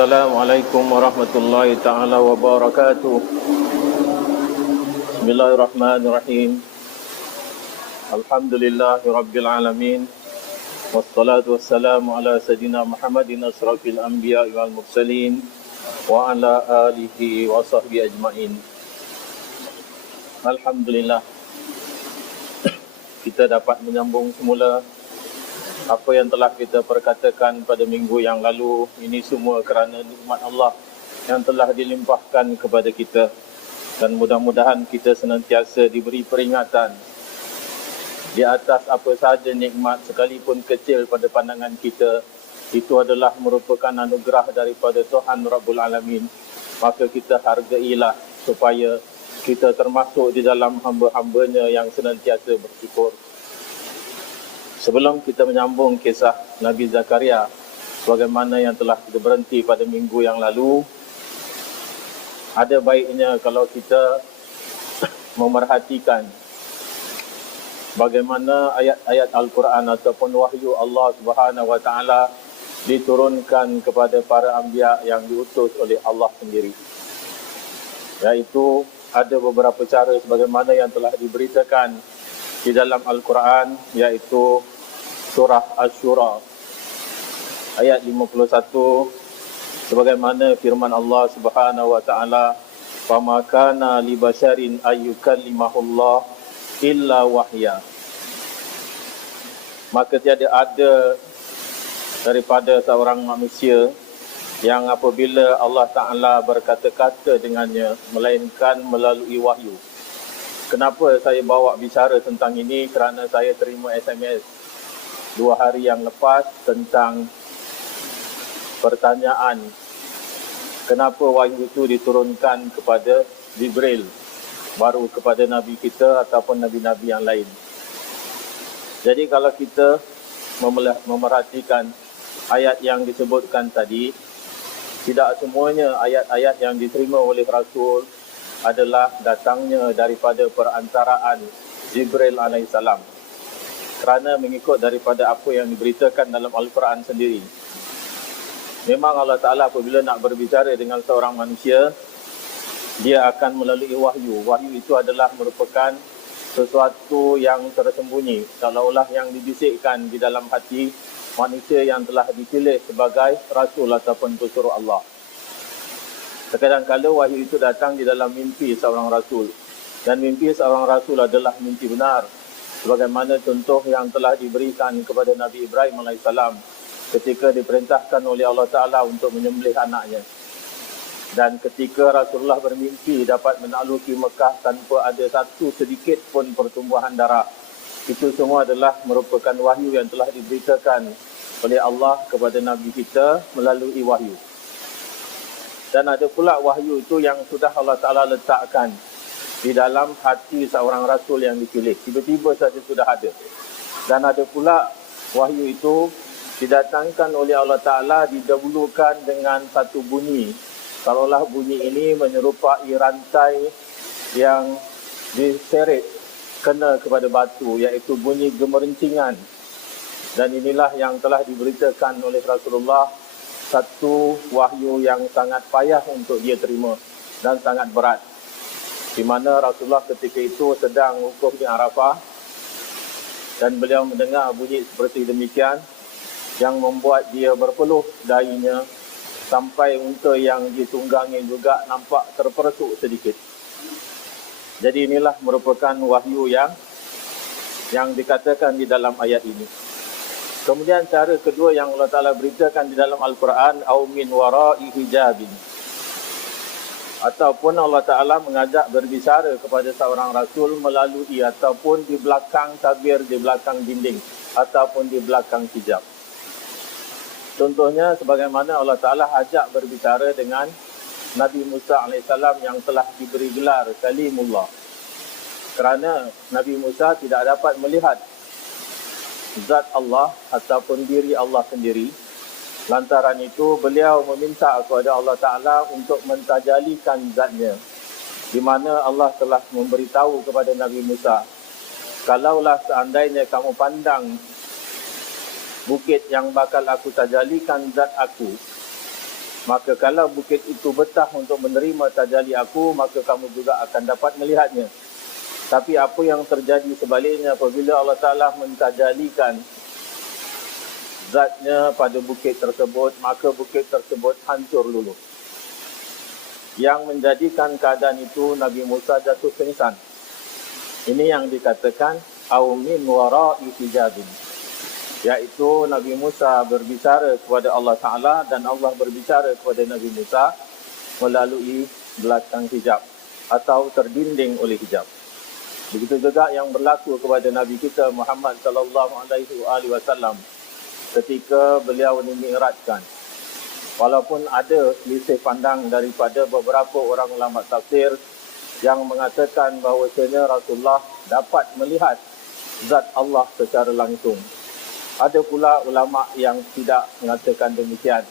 Assalamualaikum warahmatullahi ta'ala wabarakatuh. Bismillahirrahmanirrahim. Alhamdulillahi rabbil alamin. Wassalatu wassalamu ala sayyidina Muhammadin asrafil anbiya wal mursalin wa ala alihi wa sahbihi ajma'in. Alhamdulillah, kita dapat menyambung semula apa yang telah kita perkatakan pada minggu yang lalu. Ini semua kerana nikmat Allah yang telah dilimpahkan kepada kita, dan mudah-mudahan kita senantiasa diberi peringatan di atas apa sahaja nikmat sekalipun kecil pada pandangan kita, itu adalah merupakan anugerah daripada Tuhan Rabbul Alamin. Maka kita hargailah supaya kita termasuk di dalam hamba-hambanya yang senantiasa bersyukur. Sebelum kita menyambung kisah Nabi Zakaria sebagaimana yang telah kita berhenti pada minggu yang lalu, ada baiknya kalau kita memerhatikan bagaimana ayat-ayat Al-Quran ataupun wahyu Allah Subhanahu wa taala diturunkan kepada para anbiya yang diutus oleh Allah sendiri. Iaitu ada beberapa cara sebagaimana yang telah diberitakan di dalam Al-Quran, iaitu surah Asy-Syura ayat 51, sebagaimana firman Allah Subhanahu wa taala, "Fama kana li basharin ayyukallimahullah illa wahya." Maka tiada ada daripada seorang manusia yang apabila Allah Ta'ala berkata-kata dengannya melainkan melalui wahyu. Kenapa saya bawa bicara tentang ini? Kerana saya terima SMS 2 hari yang lepas tentang pertanyaan kenapa wahyu itu diturunkan kepada Jibril, baru kepada Nabi kita ataupun Nabi-Nabi yang lain. Jadi kalau kita memerhatikan ayat yang disebutkan tadi, tidak semuanya ayat-ayat yang diterima oleh Rasul adalah datangnya daripada perantaraan Jibril alaihissalam, kerana mengikut daripada apa yang diberitakan dalam Al-Quran sendiri. Memang Allah Ta'ala apabila nak berbicara dengan seorang manusia, dia akan melalui wahyu. Wahyu itu adalah merupakan sesuatu yang tersembunyi, seolah-olah yang dibisikkan di dalam hati manusia yang telah dipilih sebagai Rasul ataupun pesuruh Allah. Kadang-kadang wahyu itu datang di dalam mimpi seorang Rasul, dan mimpi seorang Rasul adalah mimpi benar, sebagaimana contoh yang telah diberikan kepada Nabi Ibrahim AS ketika diperintahkan oleh Allah Ta'ala untuk menyembelih anaknya. Dan ketika Rasulullah bermimpi dapat menakluki Mekah tanpa ada satu sedikit pun pertumbuhan darah, itu semua adalah merupakan wahyu yang telah diberitakan oleh Allah kepada Nabi kita melalui wahyu. Dan ada pula wahyu itu yang sudah Allah Ta'ala letakkan di dalam hati seorang Rasul yang dipilih. Tiba-tiba saja sudah ada. Dan ada pula wahyu itu didatangkan oleh Allah Ta'ala didahulukan dengan satu bunyi. Kalaulah bunyi ini menyerupai rantai yang diseret kena kepada batu, iaitu bunyi gemerencingan. Dan inilah yang telah diberitakan oleh Rasulullah, satu wahyu yang sangat payah untuk dia terima dan sangat berat, di mana Rasulullah ketika itu sedang wukuf di Arafah, dan beliau mendengar bunyi seperti demikian yang membuat dia berpeluh dahinya, sampai unta yang ditunggangi juga nampak terpersuk sedikit. Jadi inilah merupakan wahyu yang dikatakan di dalam ayat ini. Kemudian cara kedua yang Allah Ta'ala beritakan di dalam Al-Quran, au min wara'i hijabin, ataupun Allah Ta'ala mengajak berbicara kepada seorang Rasul melalui ataupun di belakang tabir, di belakang dinding, ataupun di belakang hijab. Contohnya sebagaimana Allah Ta'ala ajak berbicara dengan Nabi Musa AS yang telah diberi gelar Kalimullah, kerana Nabi Musa tidak dapat melihat zat Allah ataupun diri Allah sendiri. Lantaran itu beliau meminta kepada Allah Ta'ala untuk mentajalikan zatnya, di mana Allah telah memberitahu kepada Nabi Musa, kalaulah seandainya kamu pandang bukit yang bakal aku tajalikan zat aku, Maka kalau bukit itu betah untuk menerima tajalli aku, maka kamu juga akan dapat melihatnya. Tapi apa yang terjadi sebaliknya apabila Allah Ta'ala mentajalikan zatnya pada bukit tersebut, maka bukit tersebut hancur dulu. Yang menjadikan keadaan itu Nabi Musa jatuh pingsan. Ini yang dikatakan au min wara'i hijabin, iaitu Nabi Musa berbicara kepada Allah Ta'ala dan Allah berbicara kepada Nabi Musa melalui belakang hijab atau terdinding oleh hijab. Begitu juga yang berlaku kepada Nabi kita Muhammad sallallahu alaihi wasallam ketika beliau dimi'rajkan. Walaupun ada selisih pandang daripada beberapa orang ulama tafsir yang mengatakan bahawasanya Rasulullah dapat melihat zat Allah secara langsung. Ada pula ulama yang tidak mengatakan demikian.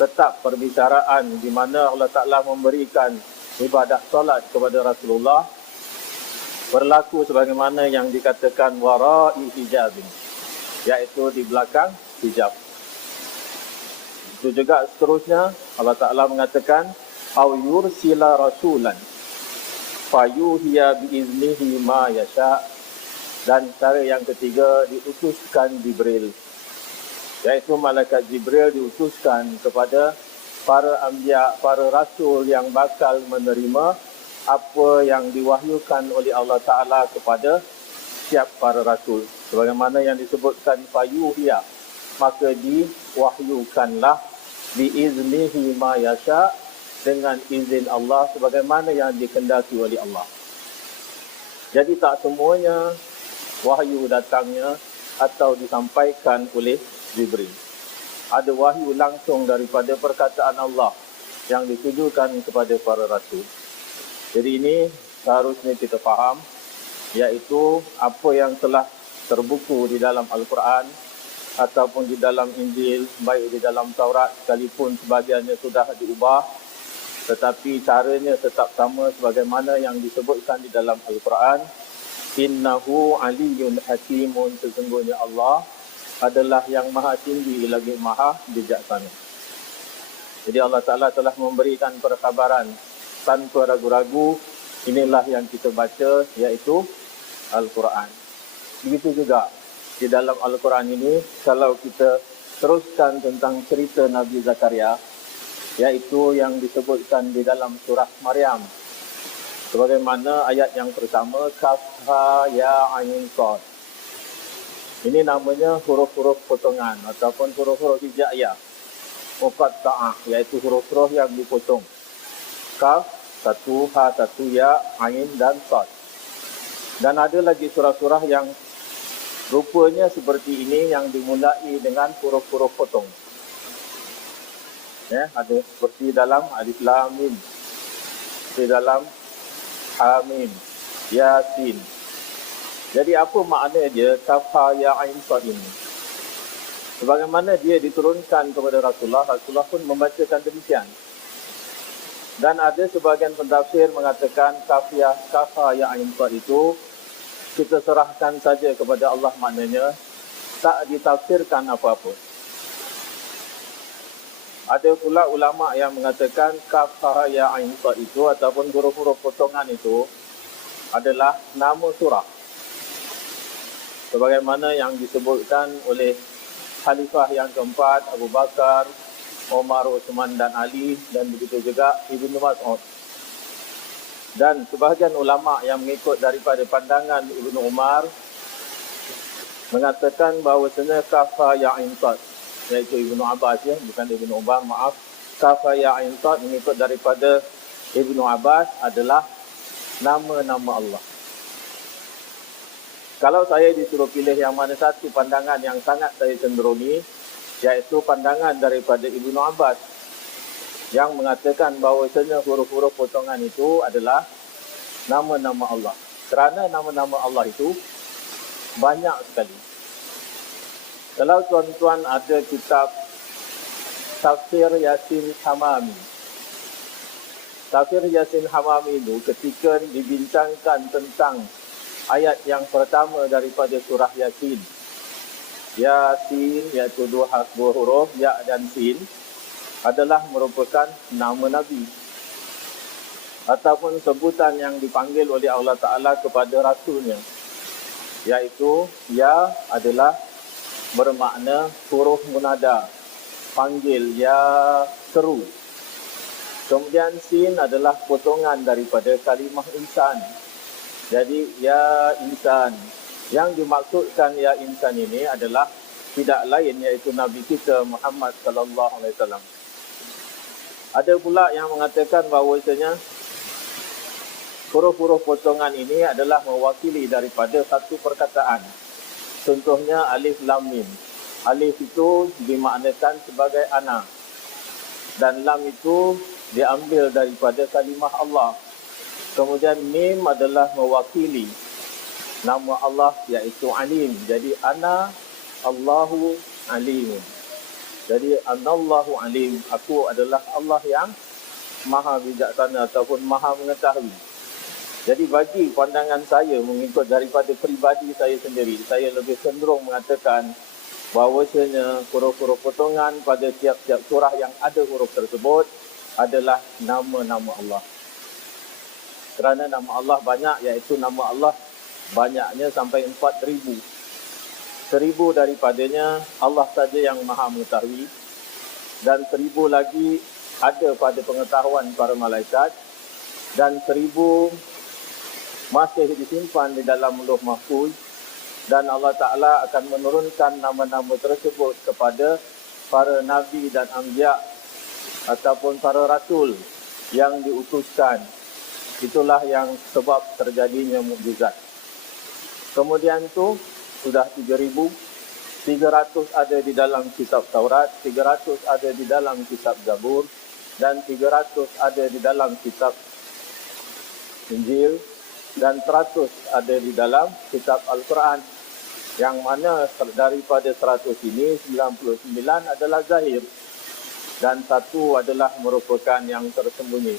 Tetap perbicaraan di mana Allah Ta'ala memberikan ibadah solat kepada Rasulullah berlaku sebagaimana yang dikatakan wara'i hijabin, iaitu di belakang hijab. Itu juga seterusnya Allah Ta'ala mengatakan au yursila rasulan fayuhiya biiznihi ma yasha, dan cara yang ketiga diutuskan Jibril, iaitu malaikat Jibril diutuskan kepada para anbiya, para rasul yang bakal menerima apa yang diwahyukan oleh Allah Ta'ala kepada setiap para rasul. Sebagaimana yang disebutkan fayuhiya, maka diwahyukanlah biiznihi ma yasha, dengan izin Allah sebagaimana yang dikehendaki oleh Allah. Jadi tak semuanya wahyu datangnya atau disampaikan oleh Jibril. Ada wahyu langsung daripada perkataan Allah yang ditujukan kepada para rasul. Jadi ini seharusnya kita faham, iaitu apa yang telah terbuku di dalam Al-Quran ataupun di dalam Injil, baik di dalam Taurat sekalipun sebahagiannya sudah diubah, tetapi caranya tetap sama sebagaimana yang disebutkan di dalam Al-Quran. Innahu aliyyun hakimun, sesungguhnya Allah adalah yang maha tinggi lagi maha bijaksana. Jadi Allah Ta'ala telah memberikan perkhabaran tanpa ragu-ragu, inilah yang kita baca, iaitu Al-Quran. Begitu juga di dalam Al-Quran ini, kalau kita teruskan tentang cerita Nabi Zakaria, iaitu yang disebutkan di dalam surah Maryam, sebagaimana ayat yang pertama, Kaf Ha Ya Ain Sad. Ini namanya huruf-huruf potongan ataupun huruf-huruf hijaiyah, muqatta'ah, iaitu huruf-huruf yang dipotong. Kaf, satu, Ha, satu, Ya, Ain dan Sad. Dan ada lagi surah-surah yang rupanya seperti ini yang dimulai dengan huruf-huruf potong. Ada seperti dalam Alif Lam Mim, seperti dalam Hamim, Yasin. Jadi apa makna dia Kaf Ha Ya Ain Sad ini? Sebagaimana dia diturunkan kepada Rasulullah, Rasulullah pun membacakan demikian. Dan ada sebahagian pentafsir mengatakan Kaf Ha Ya Ain Sad itu kita serahkan saja kepada Allah, maknanya tak ditafsirkan apa-apa. Ada pula ulama yang mengatakan Kaf Ha Ya Ain Sad itu ataupun huruf-huruf potongan itu adalah nama surah, sebagaimana yang disebutkan oleh Khalifah yang keempat, Abu Bakar, Omar, Uthman dan Ali, dan begitu juga Ibnu Mas'ud. Dan sebahagian ulama yang mengikut daripada pandangan Ibnu Umar mengatakan bahawasanya Kaf Ha Ya Ain Sad, iaitu Ibnu Abbas, bukan Ibnu Umar, maaf. Kaf Ha Ya Ain Sad mengikut daripada Ibnu Abbas adalah nama-nama Allah. Kalau saya disuruh pilih yang mana satu pandangan yang sangat saya cenderungi, iaitu pandangan daripada Ibnu Abbas yang mengatakan bahawasanya huruf-huruf potongan itu adalah nama-nama Allah. Kerana nama-nama Allah itu banyak sekali. Kalau tuan-tuan ada kitab Tafsir Yasin Hamami, Tafsir Yasin Hamami itu ketika dibincangkan tentang ayat yang pertama daripada surah Yasin, Yasin iaitu dua huruf, Ya dan Sin, adalah merupakan nama Nabi ataupun sebutan yang dipanggil oleh Allah Ta'ala kepada Rasulnya, iaitu ya adalah bermakna huruf munada, panggil, ya seru. Kemudian sin adalah potongan daripada kalimah insan. Jadi ya insan, yang dimaksudkan ya insan ini adalah tidak lain iaitu Nabi kita Muhammad sallallahu alaihi wasallam. Ada pula yang mengatakan bahawasanya huruf-huruf potongan ini adalah mewakili daripada satu perkataan. Contohnya alif lam mim. Alif itu dimaknakan sebagai ana, dan lam itu diambil daripada kalimah Allah. Kemudian mim adalah mewakili nama Allah iaitu alim. Jadi ana Allahu alim. Jadi anallahu alim, aku adalah Allah yang maha bijaksana ataupun maha mengetahui. Jadi bagi pandangan saya mengikut daripada peribadi saya sendiri, saya lebih cenderung mengatakan bahawasanya huruf-huruf potongan pada tiap-tiap surah yang ada huruf tersebut adalah nama-nama Allah. Kerana nama Allah banyak, iaitu nama Allah banyaknya sampai 4,000. 1,000 daripadanya Allah saja yang maha mengetahui, dan 1,000 lagi ada pada pengetahuan para malaikat, dan 1,000 masih disimpan di dalam Lauh Mahfuz, dan Allah Ta'ala akan menurunkan nama-nama tersebut kepada para Nabi dan Anbiya ataupun para Rasul yang diutuskan. Itulah yang sebab terjadinya mukjizat. Kemudian tu sudah 3,000, 300 ada di dalam kitab Taurat, 300 ada di dalam kitab Zabur, dan 300 ada di dalam kitab Injil, dan 100 ada di dalam kitab Al-Quran. Yang mana daripada 100 ini 99 adalah zahir dan 1 adalah merupakan yang tersembunyi.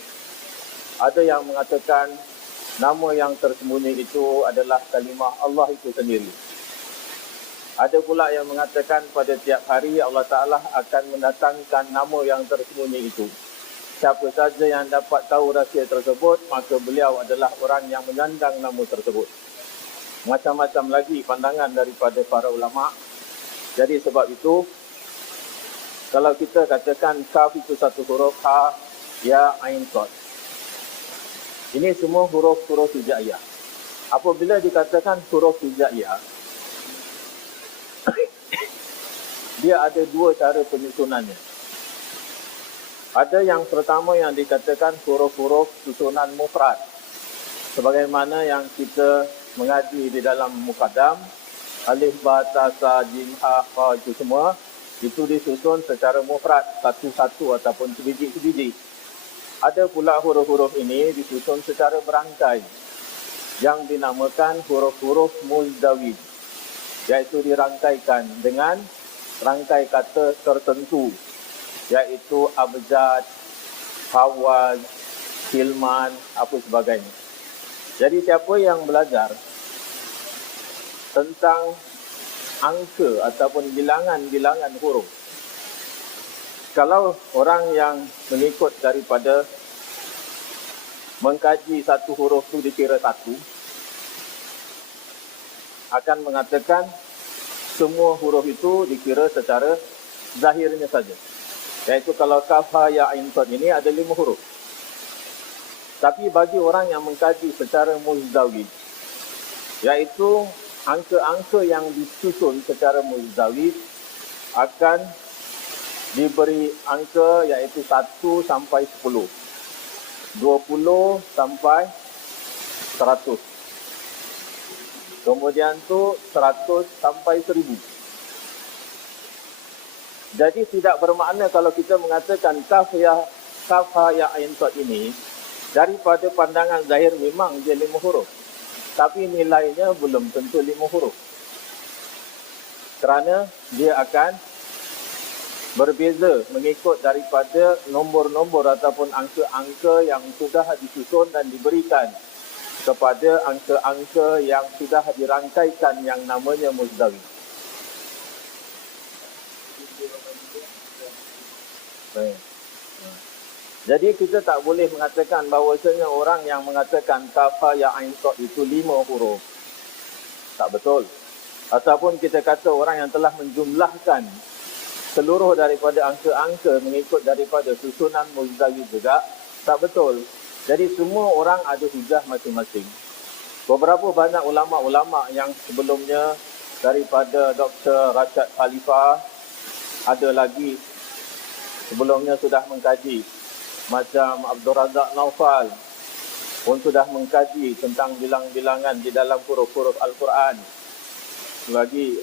Ada yang mengatakan nama yang tersembunyi itu adalah kalimah Allah itu sendiri. Ada pula yang mengatakan pada tiap hari Allah Ta'ala akan mendatangkan nama yang tersembunyi itu. Siapa saja yang dapat tahu rahsia tersebut, maka beliau adalah orang yang menyandang nama tersebut. Macam-macam lagi pandangan daripada para ulama. Jadi sebab itu, kalau kita katakan kaf itu satu huruf, ha, ya, ain, sad. Ini semua huruf-huruf hijaiyah. Apabila dikatakan huruf hijaiyah, dia ada dua cara penyusunannya. Ada yang pertama yang dikatakan huruf-huruf susunan mufrad. Sebagaimana yang kita mengaji di dalam muqaddam, alif, ba, ta, sa, jim, ha, kha itu semua, itu disusun secara mufrad, satu-satu ataupun sebiji-sebiji. Ada pula huruf-huruf ini disusun secara berangkai, yang dinamakan huruf-huruf muzdawid, iaitu dirangkaikan dengan rangkai kata tertentu, iaitu abjad, hawaz, hilman, apa sebagainya. Jadi siapa yang belajar tentang angka ataupun bilangan-bilangan huruf, kalau orang yang mengikut daripada mengkaji satu huruf itu dikira satu, akan mengatakan semua huruf itu dikira secara zahirnya saja. Iaitu kalau kaf, ha, ya, ain, sad ini ada 5 huruf. Tapi bagi orang yang mengkaji secara muzdawid, iaitu angka-angka yang disusun secara muzdawid akan diberi angka iaitu 1 sampai 10, 20 sampai 100. Kemudian tu 100 sampai 1000. Jadi tidak bermakna kalau kita mengatakan kaf, ha, ya, ain, sad ini, daripada pandangan zahir memang dia 5 huruf. Tapi nilainya belum tentu 5 huruf. Kerana dia akan berbeza mengikut daripada nombor-nombor ataupun angka-angka yang sudah disusun dan diberikan kepada angka-angka yang sudah dirangkaikan yang namanya muzdawid. Jadi kita tak boleh mengatakan bahawasanya orang yang mengatakan kafa ya ain sad itu 5 huruf. Tak betul. Ataupun kita kata orang yang telah menjumlahkan seluruh daripada angka-angka mengikut daripada susunan Muzdawid juga, tak betul. Jadi semua orang ada hujah masing-masing. Beberapa banyak ulama-ulama yang sebelumnya daripada Dr. Rashad Khalifah, ada lagi sebelumnya sudah mengkaji, macam Abdul Razak Naufal pun sudah mengkaji tentang bilang-bilangan di dalam huruf-huruf Al-Quran. Lagi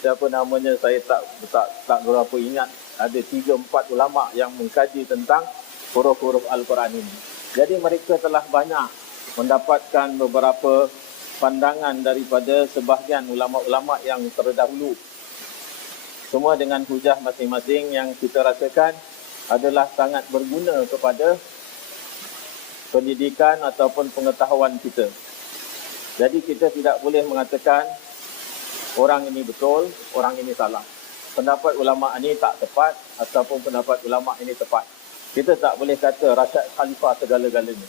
siapa namanya saya tak berapa ingat, ada 3-4 ulama yang mengkaji tentang huruf-huruf Al-Quran ini. Jadi mereka telah banyak mendapatkan beberapa pandangan daripada sebahagian ulama-ulama yang terdahulu. Semua dengan hujah masing-masing yang kita rasakan adalah sangat berguna kepada pendidikan ataupun pengetahuan kita. Jadi kita tidak boleh mengatakan orang ini betul, orang ini salah. Pendapat ulama ini tak tepat ataupun pendapat ulama ini tepat. Kita tak boleh kata Rashad Khalifah segala-galanya.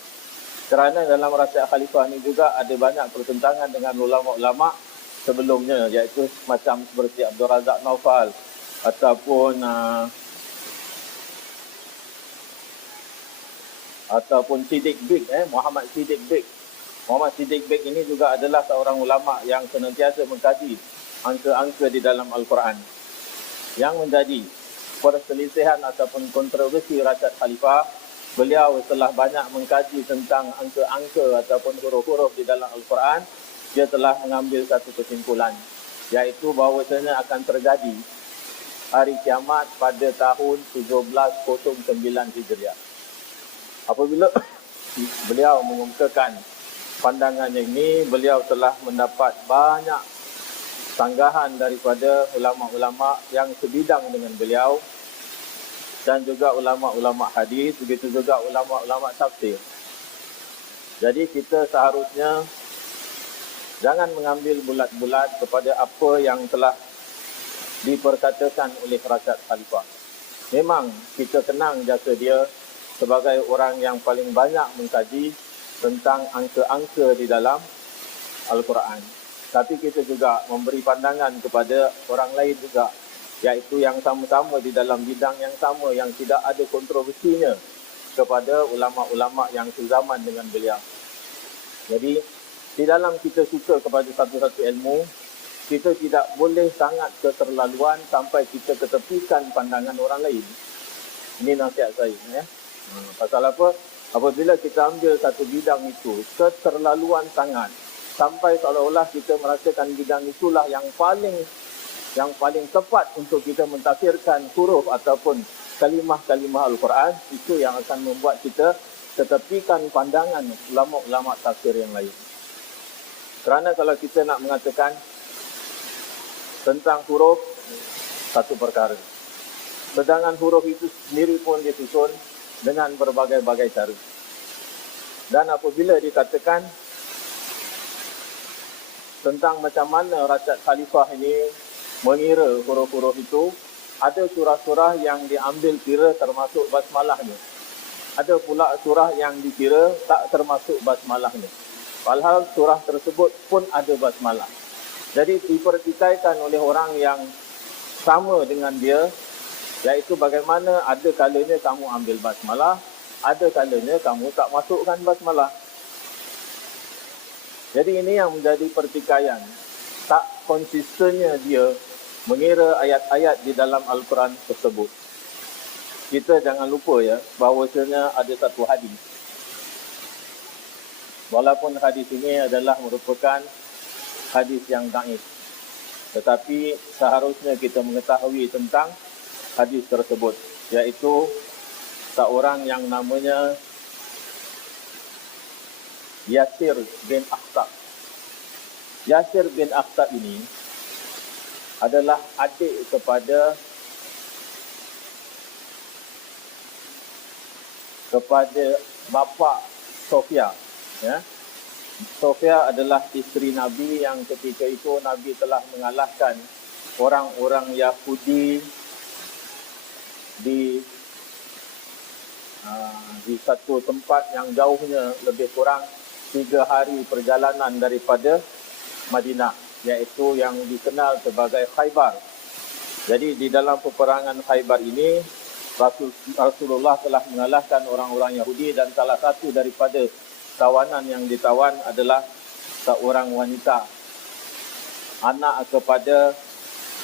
Kerana dalam Rashad Khalifah ini juga ada banyak pertentangan dengan ulama-ulama sebelumnya, iaitu macam seperti Abdul Razak Naufal ataupun Siddiq Bik, Muhammad Siddiq Bik. Muhammad Siddiq Bik ini juga adalah seorang ulama yang senantiasa mengkaji angka-angka di dalam Al-Quran. Yang menjadi perselisihan ataupun kontroversi Rashad Khalifah, beliau setelah banyak mengkaji tentang angka-angka ataupun huruf-huruf di dalam Al-Quran, dia telah mengambil satu kesimpulan, iaitu bahawasanya akan terjadi hari kiamat pada tahun 1709 Hijriah. Apabila beliau mengumumkan pandangannya ini, beliau telah mendapat banyak sanggahan daripada ulama-ulama yang sebidang dengan beliau, dan juga ulama-ulama hadis, begitu juga ulama-ulama tafsir. Jadi kita seharusnya jangan mengambil bulat-bulat kepada apa yang telah diperkatakan oleh Rashad Khalifah. Memang kita kenang jasa dia sebagai orang yang paling banyak mengkaji tentang angka-angka di dalam Al-Quran. Tapi kita juga memberi pandangan kepada orang lain juga, iaitu yang sama-sama di dalam bidang yang sama, yang tidak ada kontroversinya, kepada ulama-ulama yang sezaman dengan beliau. Jadi, di dalam kita suka kepada satu-satu ilmu, kita tidak boleh sangat keterlaluan sampai kita ketepikan pandangan orang lain. Ini nasihat saya. Pasal apa? Apabila kita ambil satu bidang itu, keterlaluan sangat, sampai seolah-olah kita merasakan bidang itulah yang paling tepat untuk kita mentafsirkan huruf ataupun kalimah-kalimah Al-Quran, itu yang akan membuat kita ketepikan pandangan ulama-ulama tafsir yang lain. Kerana kalau kita nak mengatakan tentang huruf, satu perkara. Sedangkan huruf itu sendiri pun disusun dengan berbagai-bagai cara. Dan apabila dikatakan tentang macam mana Rashad Khalifah ini mengira huruf-huruf itu, ada surah-surah yang diambil kira termasuk basmalahnya. Ada pula surah yang dikira tak termasuk basmalahnya. Padahal surah tersebut pun ada basmalah. Jadi dipertikaikan oleh orang yang sama dengan dia, iaitu bagaimana ada kalanya kamu ambil basmalah, ada kalanya kamu tak masukkan basmalah. Jadi ini yang menjadi pertikaian. Tak konsistennya dia mengira ayat-ayat di dalam Al-Quran tersebut. Kita jangan lupa bahawasanya ada satu hadis. Walaupun hadis ini adalah merupakan hadis yang dhaif, tetapi seharusnya kita mengetahui tentang hadis tersebut, iaitu seorang yang namanya Yasir bin Akhtab. Yasir bin Akhtab ini adalah adik kepada bapa Sofia. Sofia adalah isteri Nabi yang ketika itu Nabi telah mengalahkan orang-orang Yahudi di di satu tempat yang jauhnya lebih kurang 3 hari perjalanan daripada Madinah, iaitu yang dikenal sebagai Khaybar. Jadi di dalam peperangan Khaybar ini Rasulullah telah mengalahkan orang-orang Yahudi, dan salah satu daripada tawanan yang ditawan adalah seorang wanita, anak kepada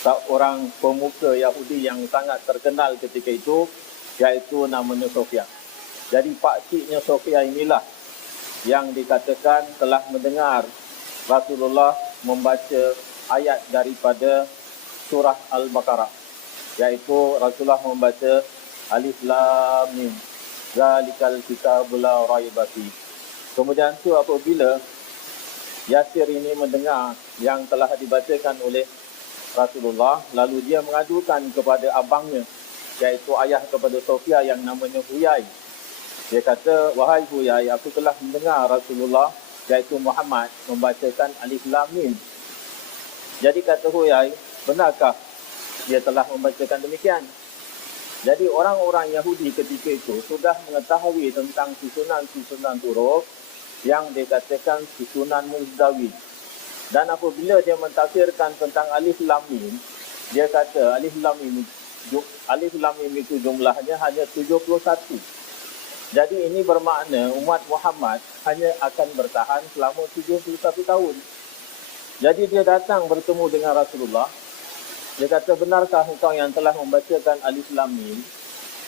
seorang pemuka Yahudi yang sangat terkenal ketika itu, iaitu namanya Sofia. Jadi pakciknya Sofia inilah yang dikatakan telah mendengar Rasulullah membaca ayat daripada surah Al-Baqarah, iaitu Rasulullah membaca Alif Lam Mim Zalikal Kitabul La Raiba Fihi. Kemudian tu apabila Yasir ini mendengar yang telah dibacakan oleh Rasulullah, lalu dia mengadukan kepada abangnya, iaitu ayah kepada Sofia yang namanya Huyai. Dia kata, wahai Huyai, aku telah mendengar Rasulullah, iaitu Muhammad, membacakan Alif Lam Mim. Jadi kata Huyai, benarkah dia telah membacakan demikian? Jadi orang-orang Yahudi ketika itu sudah mengetahui tentang susunan-susunan huruf yang dikatakan susunan Muzdawi. Dan apabila dia mentafsirkan tentang Alif Lam Mim, dia kata Alif Lam Mim itu jumlahnya hanya 71. Jadi ini bermakna umat Muhammad hanya akan bertahan selama 71 tahun. Jadi dia datang bertemu dengan Rasulullah. Dia kata, benarkah engkau yang telah membacakan Alif Lam Mim?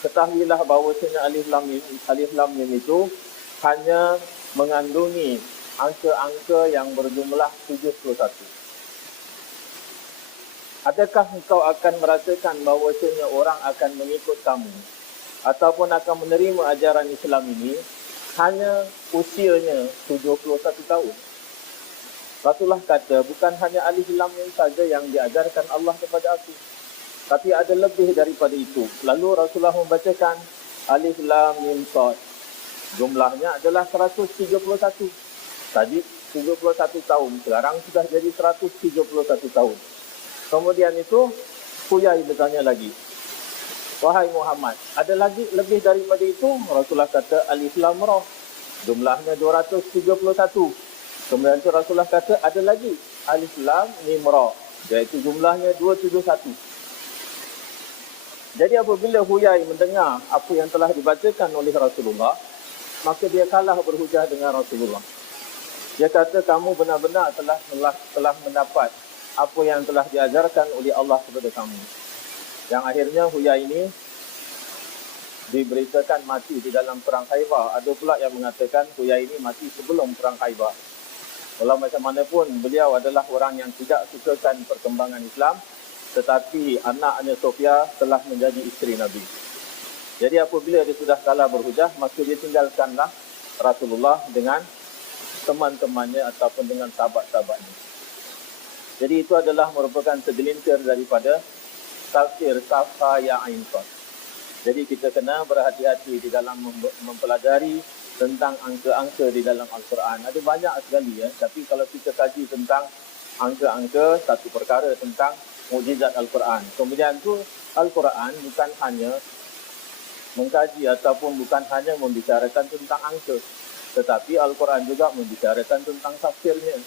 Ketahuilah bahawasanya Alif Lam Mim itu hanya mengandungi angka-angka yang berjumlah 71. Adakah engkau akan merasakan bahawasanya orang akan mengikut kamu ataupun akan menerima ajaran Islam ini hanya usianya 71 tahun? Rasulullah kata, bukan hanya Alif Lam Mim saja yang diajarkan Allah kepada aku, tapi ada lebih daripada itu. Lalu Rasulullah membacakan Alif Lam Mim Shad. Jumlahnya adalah 131. Tadi 71 tahun, sekarang sudah jadi 131 tahun. Kemudian itu, Huyai bertanya lagi, wahai Muhammad, ada lagi lebih daripada itu? Rasulullah kata, Alif Lam Ra. Jumlahnya 231. Kemudian itu Rasulullah kata, ada lagi Alif Lam Mim Ra, iaitu jumlahnya 271. Jadi apabila Huyai mendengar apa yang telah dibacakan oleh Rasulullah, maka dia kalah berhujah dengan Rasulullah. Dia kata, kamu benar-benar telah mendapat apa yang telah diajarkan oleh Allah kepada kamu. Yang akhirnya Huyai ini diberitakan mati di dalam perang Khaybar. Ada pula yang mengatakan Huyai ini mati sebelum perang Khaybar. Walau macam mana pun, beliau adalah orang yang tidak sukakan perkembangan Islam, tetapi anaknya Sofia telah menjadi isteri Nabi. Jadi apabila dia sudah kalah berhujah, maka dia tinggalkanlah Rasulullah dengan teman-temannya ataupun dengan sahabat-sahabatnya. Jadi itu adalah merupakan segelintir daripada tafsir Safa Ya Ain Sad. Jadi kita kena berhati-hati di dalam mempelajari tentang angka-angka di dalam Al-Quran. Ada banyak sekali ya, tapi kalau kita kaji tentang angka-angka, satu perkara tentang mukjizat Al-Quran. Kemudian tu Al-Quran bukan hanya mengkaji ataupun bukan hanya membicarakan tentang angka, tetapi Al-Quran juga membicarakan tentang tafsirnya,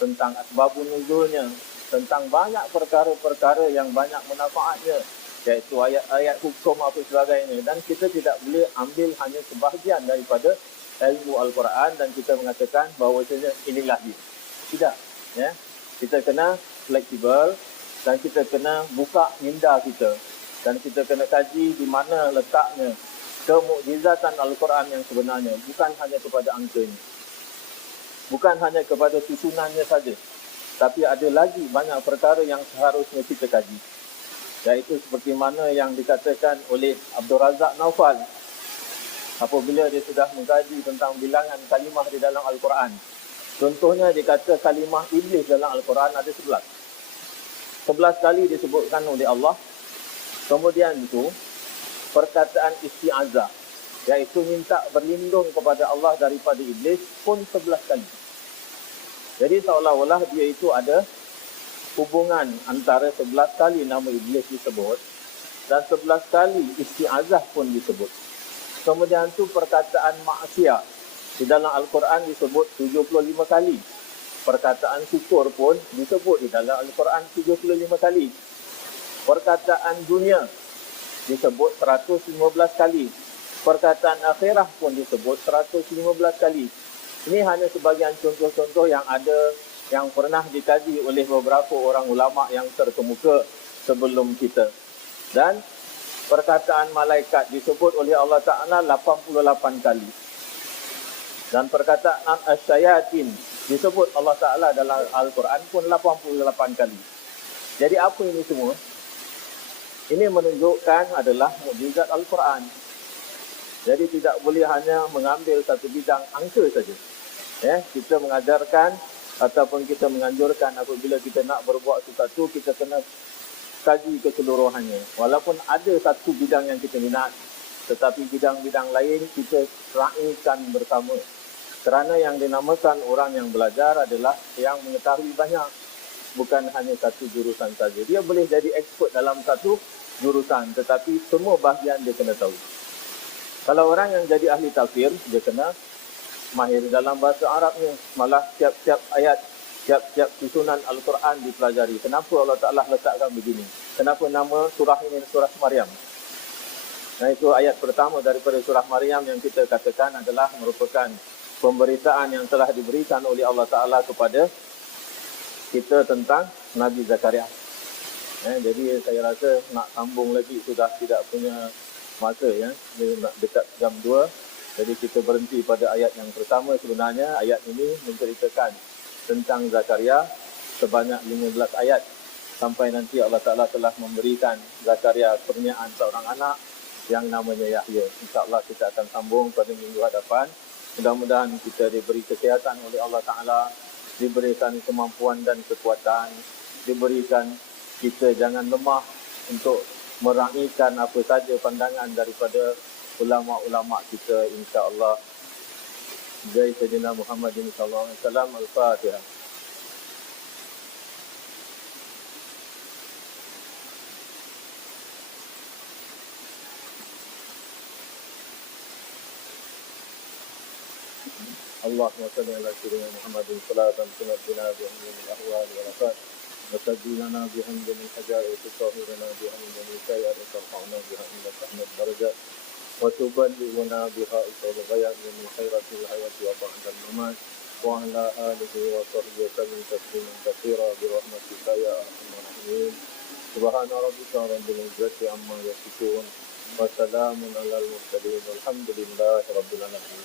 tentang asbabun nuzulnya, tentang banyak perkara-perkara yang banyak manfaatnya, iaitu ayat-ayat hukum apa sebagainya. Dan kita tidak boleh ambil hanya sebahagian daripada ilmu Al-Quran dan kita mengatakan bahawa inilah dia. Tidak. Ya? Kita kena fleksibel dan kita kena buka minda kita. Dan kita kena kaji di mana letaknya kemukjizatan Al-Quran yang sebenarnya. Bukan hanya kepada angkanya. Bukan hanya kepada susunannya saja. Tapi ada lagi banyak perkara yang seharusnya kita kaji. Iaitu seperti mana yang dikatakan oleh Abdul Razak Naufal apabila dia sudah mengkaji tentang bilangan kalimah di dalam Al-Quran. Contohnya dia kata kalimah iblis dalam Al-Quran ada 11. 11 kali disebutkan oleh Allah. Kemudian itu perkataan isti'azah, iaitu minta berlindung kepada Allah daripada iblis pun 11 kali. Jadi seolah-olah dia itu ada hubungan antara 11 kali nama iblis disebut dan 11 kali isti'azah pun disebut. Kemudian tu perkataan maksiat. Di dalam Al-Quran disebut 75 kali. Perkataan syukur pun disebut di dalam Al-Quran 75 kali. Perkataan dunia disebut 115 kali. Perkataan akhirah pun disebut 115 kali. Ini hanya sebahagian contoh-contoh yang ada, yang pernah dikaji oleh beberapa orang ulama yang terkemuka sebelum kita. Dan perkataan malaikat disebut oleh Allah Ta'ala 88 kali. Dan perkataan asyayatin disebut Allah Ta'ala dalam Al-Quran pun 88 kali. Jadi apa ini semua? Ini menunjukkan adalah mukjizat Al-Quran. Jadi tidak boleh hanya mengambil satu bidang angka saja. Kita mengajarkan ataupun kita menganjurkan apabila kita nak berbuat sesuatu, kita kena kaji keseluruhannya. Walaupun ada satu bidang yang kita minat, tetapi bidang-bidang lain kita raikan bersama. Kerana yang dinamakan orang yang belajar adalah yang mengetahui banyak, bukan hanya satu jurusan saja. Dia boleh jadi expert dalam satu jurusan, tetapi semua bahagian dia kena tahu. Kalau orang yang jadi ahli tafsir, dia kena mahir dalam bahasa Arabnya. Malah tiap-tiap ayat, tiap-tiap susunan Al-Quran dipelajari. Kenapa Allah Ta'ala letakkan begini? Kenapa nama surah ini surah Maryam? Nah, itu ayat pertama daripada surah Maryam yang kita katakan adalah merupakan pemberitaan yang telah diberikan oleh Allah Ta'ala kepada kita tentang Nabi Zakaria. Jadi saya rasa nak sambung lagi sudah tidak punya masa, ya. Dia nak dekat jam 2. Jadi kita berhenti pada ayat yang pertama. Sebenarnya ayat ini menceritakan tentang Zakaria sebanyak 15 ayat. Sampai nanti Allah Ta'ala telah memberikan Zakaria kurniaan seorang anak yang namanya Yahya. InsyaAllah kita akan sambung pada minggu hadapan. Mudah-mudahan kita diberi kesihatan oleh Allah Ta'ala, diberikan kemampuan dan kekuatan, diberikan kita jangan lemah untuk meraihkan apa saja pandangan daripada ulama-ulama kita, insya-Allah. Jai Sayyidina Muhammadin sallallahu alaihi wasallam. Al-Fatihah. Allahumma salli ala sayyidina Muhammadin salatan tunajjina biha min al-ahwal wal afat wa tajilana biha min al-haja'i wa tutahhiruna biha min al-sayyi'at wa tarfa'una biha ila ahmad darajat wa tuballighuna biha ila ghayat min khairatil hayati wa ba'dal mamat wa ala alihi wa sahbihi sallim tasliman katsira bi rahmatika ya arhamar rahimin. Subhana rabbika rabbil izzati amma yasifun wa salamun alal mursalin walhamdulillahi rabbil alamin.